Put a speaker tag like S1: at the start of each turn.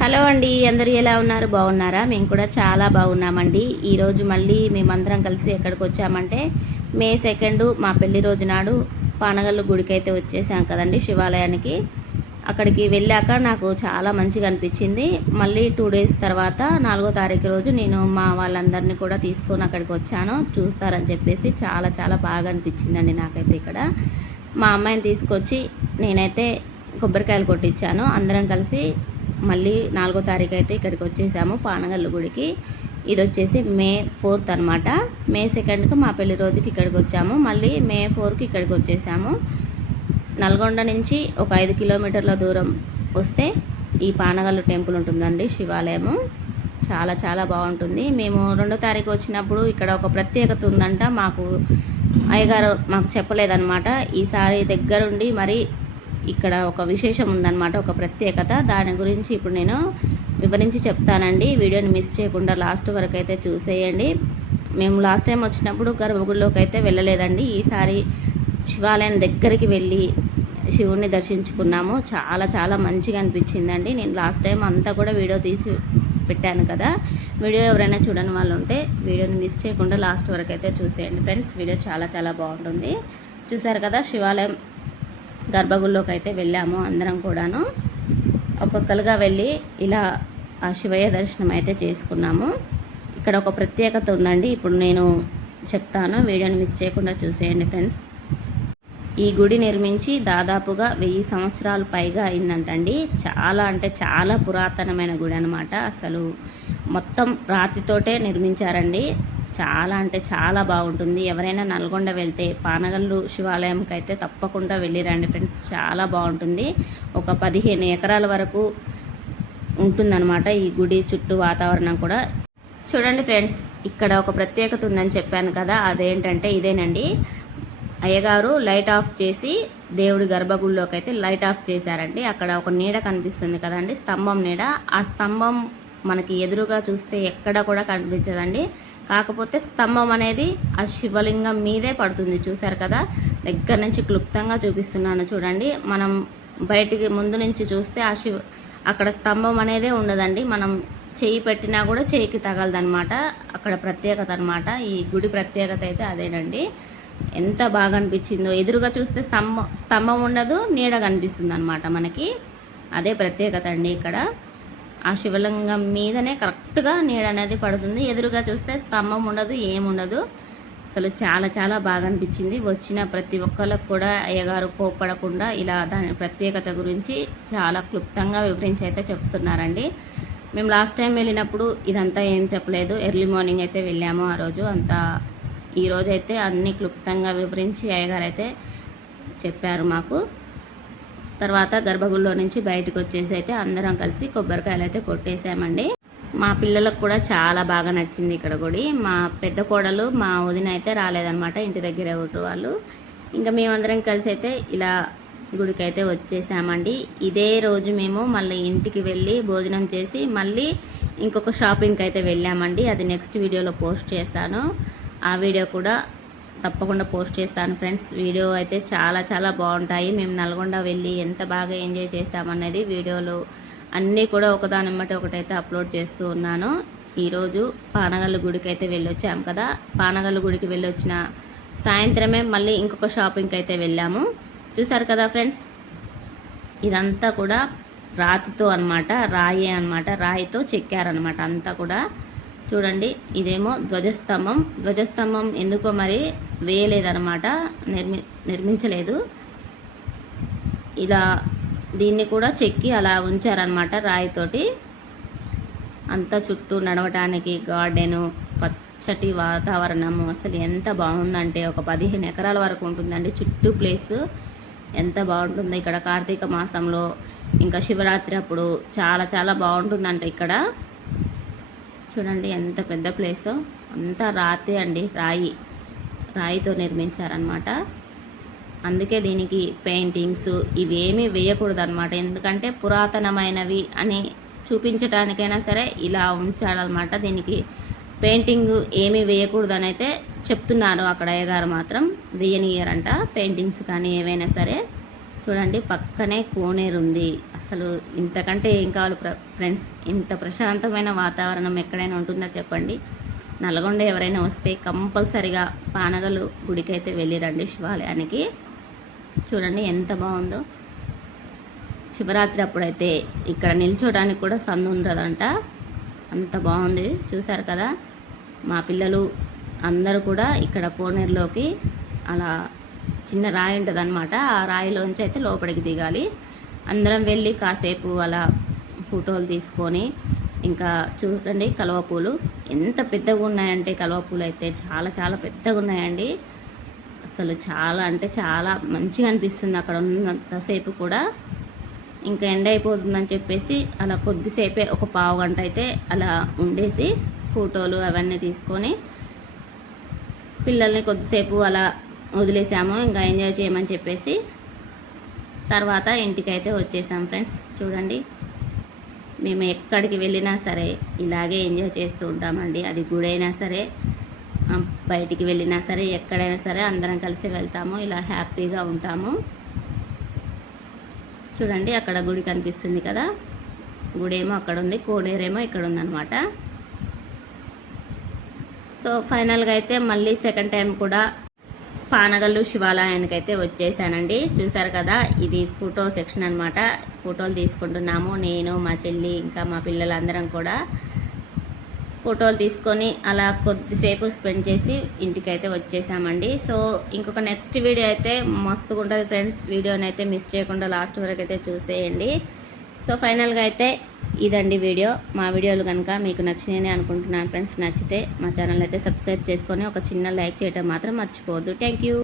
S1: Hello అండి అందరూ ఎలా ఉన్నారు? బాగున్నారా? మేము కూడా చాలా బాగున్నామండి. ఈరోజు మళ్ళీ మేమందరం కలిసి ఎక్కడికి వచ్చామంటే మే సెకండ్ మా పెళ్ళి రోజు నాడు పానగల్లు గుడికి అయితే వచ్చేసాం కదండి శివాలయానికి. అక్కడికి వెళ్ళాక నాకు చాలా మంచిగా అనిపించింది. మళ్ళీ టూ డేస్ తర్వాత నాలుగో తారీఖు రోజు నేను మా వాళ్ళందరినీ కూడా తీసుకొని అక్కడికి వచ్చాను. చూస్తారని చెప్పేసి చాలా చాలా బాగా అనిపించిందండి నాకైతే ఇక్కడ. మా అమ్మాయిని తీసుకొచ్చి నేనైతే కొబ్బరికాయలు కొట్టించాను అందరం కలిసి మళ్ళీ నాలుగో తారీఖు అయితే ఇక్కడికి వచ్చేసాము పానగల్లు గుడికి. ఇది వచ్చేసి మే ఫోర్త్ అనమాట మే సెకండ్కి మా పెళ్ళి రోజుకి ఇక్కడికి వచ్చాము. మళ్ళీ మే ఫోర్కి ఇక్కడికి వచ్చేసాము. నల్గొండ నుంచి ఒక ఐదు కిలోమీటర్ల దూరం వస్తే ఈ పానగల్లు టెంపుల్ ఉంటుందండి శివాలయము. చాలా చాలా బాగుంటుంది. మేము రెండో తారీఖు వచ్చినప్పుడు ఇక్కడ ఒక ప్రత్యేకత ఉందంట. మాకు అయ్యగారు మాకు చెప్పలేదన్నమాట. ఈసారి దగ్గరుండి మరి ఇక్కడ ఒక విశేషం ఉందన్నమాట ఒక ప్రత్యేకత. దాని గురించి ఇప్పుడు నేను వివరించి చెప్తానండి. వీడియోని మిస్ చేయకుండా లాస్ట్ వరకు అయితే చూసేయండి. మేము లాస్ట్ టైం వచ్చినప్పుడు గర్భగుడిలోకి అయితే వెళ్ళలేదండి. ఈసారి శివాలయం దగ్గరికి వెళ్ళి శివుణ్ణి దర్శించుకున్నాము. చాలా చాలా మంచిగా అనిపించిందండి. నేను లాస్ట్ టైం అంతా కూడా వీడియో తీసి పెట్టాను కదా. వీడియో ఎవరైనా చూడని వాళ్ళు ఉంటే వీడియోని మిస్ చేయకుండా లాస్ట్ వరకు అయితే చూసేయండి. ఫ్రెండ్స్ వీడియో చాలా చాలా బాగుంటుంది. చూసారు కదా శివాలయం గర్భగుడిలోకి అయితే వెళ్ళాము అందరం కూడాను. ఒక్కొక్కరుగా వెళ్ళి ఇలా ఆ శివయ్య దర్శనం అయితే చేసుకున్నాము. ఇక్కడ ఒక ప్రత్యేకత ఉందండి. ఇప్పుడు నేను చెప్తాను. వీడియోని మిస్ చేయకుండా చూసేయండి ఫ్రెండ్స్. ఈ గుడి నిర్మించి దాదాపుగా వెయ్యి సంవత్సరాలు పైగా అయిందంటండి. చాలా అంటే చాలా పురాతనమైన గుడి అనమాట అసలు మొత్తం రాతితోటే నిర్మించారండి. చాలా అంటే చాలా బాగుంటుంది. ఎవరైనా నల్గొండ వెళ్తే పానగల్లు శివాలయంకి అయితే తప్పకుండా వెళ్ళిరండి ఫ్రెండ్స్. చాలా బాగుంటుంది. ఒక పదిహేను ఎకరాల వరకు ఉంటుందన్నమాట ఈ గుడి చుట్టూ వాతావరణం కూడా. చూడండి ఫ్రెండ్స్ ఇక్కడ ఒక ప్రత్యేకత ఉందని చెప్పాను కదా అదేంటంటే ఇదేనండి. అయ్యగారు లైట్ ఆఫ్ చేసి దేవుడి గర్భగుడిలోకి అయితే లైట్ ఆఫ్ చేశారండి. అక్కడ ఒక నీడ కనిపిస్తుంది కదండి స్తంభం నీడ. ఆ స్తంభం మనకి ఎదురుగా చూస్తే ఎక్కడ కూడా కనిపించదండి. కాకపోతే స్తంభం అనేది ఆ శివలింగం మీదే పడుతుంది. చూసారు కదా? దగ్గర నుంచి క్లుప్తంగా చూపిస్తున్నాను చూడండి. మనం బయటికి ముందు నుంచి చూస్తే ఆ శివ అక్కడ స్తంభం అనేదే ఉండదండి. మనం చేయి పెట్టినా కూడా చేయికి తగలదనమాట అక్కడ ప్రత్యేకత అనమాట ఈ గుడి ప్రత్యేకత అయితే అదేనండి. ఎంత బాగా అనిపించిందో. ఎదురుగా చూస్తే స్తంభం స్తంభం ఉండదు నీడ కనిపిస్తుంది అనమాట మనకి. అదే ప్రత్యేకత అండి ఇక్కడ. ఆ శివలింగం మీదనే కరెక్ట్గా నీడ అనేది పడుతుంది. ఎదురుగా చూస్తే స్తంభం ఉండదు ఏముండదు అసలు చాలా చాలా బాగా అనిపించింది. వచ్చిన ప్రతి ఒక్కరికి కూడా అయ్యగారు కోప్పడకుండా ఇలా దాని ప్రత్యేకత గురించి చాలా క్లుప్తంగా వివరించి అయితే చెప్తున్నారండి. మేము లాస్ట్ టైం వెళ్ళినప్పుడు ఇదంతా ఏం చెప్పలేదు. ఎర్లీ మార్నింగ్ అయితే వెళ్ళాము ఆ రోజు. అంతా ఈరోజైతే అయితే అన్ని క్లుప్తంగా వివరించి అయ్యగారు అయితే చెప్పారు మాకు. తర్వాత గర్భగుడిలో నుంచి బయటకు వచ్చేసి అయితే అందరం కలిసి కొబ్బరికాయలు అయితే కొట్టేసామండి. మా పిల్లలకు కూడా చాలా బాగా నచ్చింది ఇక్కడ గుడి. మా పెద్ద కోడలు మా వదిన అయితే రాలేదనమాట ఇంటి దగ్గర ఒకటి వాళ్ళు. ఇంకా మేమందరం కలిసి అయితే ఇలా గుడికి అయితే వచ్చేసామండి. ఇదే రోజు మేము మళ్ళీ ఇంటికి వెళ్ళి భోజనం చేసి మళ్ళీ ఇంకొక షాపింగ్కి అయితే వెళ్ళామండి. అది నెక్స్ట్ వీడియోలో పోస్ట్ చేస్తాను. ఆ వీడియో కూడా తప్పకుండా పోస్ట్ చేస్తాను ఫ్రెండ్స్. వీడియో అయితే చాలా చాలా బాగుంటాయి. మేము నల్గొండ వెళ్ళి ఎంత బాగా ఎంజాయ్ చేస్తామనేది వీడియోలు అన్నీ కూడా ఒకదాని బట్టి ఒకటైతే అప్లోడ్ చేస్తూ ఉన్నాను. ఈరోజు పానగల్లు గుడికి అయితే వెళ్ళొచ్చాము కదా. పానగల్లు గుడికి వెళ్ళొచ్చిన సాయంత్రమే మళ్ళీ ఇంకొక షాపింగ్కి అయితే వెళ్ళాము. చూసారు కదా ఫ్రెండ్స్? ఇదంతా కూడా రాతితో అనమాట రాయి అనమాట రాయితో చెక్కారనమాట అంతా కూడా. చూడండి ఇదేమో ధ్వజస్తంభం. ధ్వజస్తంభం ఎందుకో మరి వేయలేదనమాట నిర్మి నిర్మించలేదు. ఇలా దీన్ని కూడా చెక్కి అలా ఉంచారనమాట రాయితోటి. అంతా చుట్టూ నడవటానికి గార్డెను పచ్చటి వాతావరణము అసలు ఎంత బాగుందంటే ఒక పదిహేను ఎకరాల వరకు ఉంటుందండి. చుట్టూ ప్లేస్. ఎంత బాగుంటుందో ఇక్కడ కార్తీక మాసంలో ఇంకా శివరాత్రి అప్పుడు చాలా చాలా బాగుంటుందంట ఇక్కడ. చూడండి ఎంత పెద్ద ప్లేస్. అంతా రాతి అండి రాయి. రాయితో నిర్మించారనమాట అందుకే దీనికి పెయింటింగ్స్ ఇవేమీ వేయకూడదు అనమాట ఎందుకంటే పురాతనమైనవి అని చూపించడానికైనా సరే ఇలా ఉంచాలన్నమాట దీనికి పెయింటింగ్ ఏమీ వేయకూడదని అయితే చెప్తున్నారు అక్కడ అయ్యగారు మాత్రం. వేయనియరంట పెయింటింగ్స్ కానీ ఏవైనా సరే. చూడండి పక్కనే కోనేరు ఉంది అసలు ఇంతకంటే ఏం కావాలి ప్ర- ఫ్రెండ్స్? ఇంత ప్రశాంతమైన వాతావరణం ఎక్కడైనా ఉంటుందా చెప్పండి. నల్గొండ ఎవరైనా వస్తే కంపల్సరిగా పానగలు గుడికైతే వెళ్ళిరండి శివాలయానికి. చూడండి ఎంత బాగుందో. శివరాత్రి అప్పుడైతే ఇక్కడ నిల్చోడానికి కూడా సందు ఉండదంట. అంత బాగుంది. చూశారు కదా? మా పిల్లలు అందరూ కూడా ఇక్కడ కోనేరులోకి అలా చిన్న రాయి ఉంటుంది అనమాట ఆ రాయిలోంచి అయితే లోపలికి దిగాలి. అందరం వెళ్ళి కాసేపు అలా ఫోటోలు తీసుకొని ఇంకా చూడండి కలువ పూలు. ఎంత పెద్దగా ఉన్నాయంటే కలువ పూలు అయితే చాలా చాలా పెద్దగా ఉన్నాయండి. అసలు చాలా అంటే చాలా మంచిగా అనిపిస్తుంది అక్కడ ఉన్నంతసేపు కూడా. ఇంకా ఎండ అయిపోతుందని చెప్పేసి అలా కొద్దిసేపే ఒక పావు గంట అయితే అలా ఉండేసి ఫోటోలు అవన్నీ తీసుకొని పిల్లల్ని కొద్దిసేపు అలా వదిలేసాము. ఇంకా ఎంజాయ్ చేయమని చెప్పేసి తర్వాత ఇంటికైతే వచ్చేసాం ఫ్రెండ్స్. చూడండి. మేము ఎక్కడికి వెళ్ళినా సరే ఇలాగే ఎంజాయ్ చేస్తూ ఉంటామండి. అది గుడైనా సరే బయటికి వెళ్ళినా సరే ఎక్కడైనా సరే అందరం కలిసి వెళ్తాము. ఇలా హ్యాపీగా ఉంటాము. చూడండి అక్కడ గుడి కనిపిస్తుంది కదా. గుడేమో అక్కడ ఉంది కోనేరేమో ఇక్కడ ఉందన్నమాట సో ఫైనల్గా అయితే మళ్ళీ సెకండ్ టైం కూడా పానగల్లు శివాలయానికి అయితే వచ్చేసానండి. చూసారు కదా ఇది ఫోటో సెక్షన్ అనమాట ఫోటోలు తీసుకుంటున్నాము. నేను మా చెల్లి ఇంకా మా పిల్లలందరం కూడా ఫోటోలు తీసుకొని అలా కొద్దిసేపు స్పెండ్ చేసి ఇంటికి అయితే వచ్చేసామండి. సో ఇంకొక నెక్స్ట్ వీడియో అయితే మస్తుగా ఉంటుంది ఫ్రెండ్స్. వీడియోని అయితే మిస్ చేయకుండా లాస్ట్ వరకు అయితే చూసేయండి. సో ఫైనల్గా అయితే ఇదండి వీడియో. మా వీడియోలు కనుక మీకు నచ్చినాయని అనుకుంటున్నాను ఫ్రెండ్స్ నచ్చితే మా ఛానల్ అయితే సబ్స్క్రైబ్ చేసుకొని ఒక చిన్న లైక్ చేయడం మాత్రం మర్చిపోవద్దు. Thank you.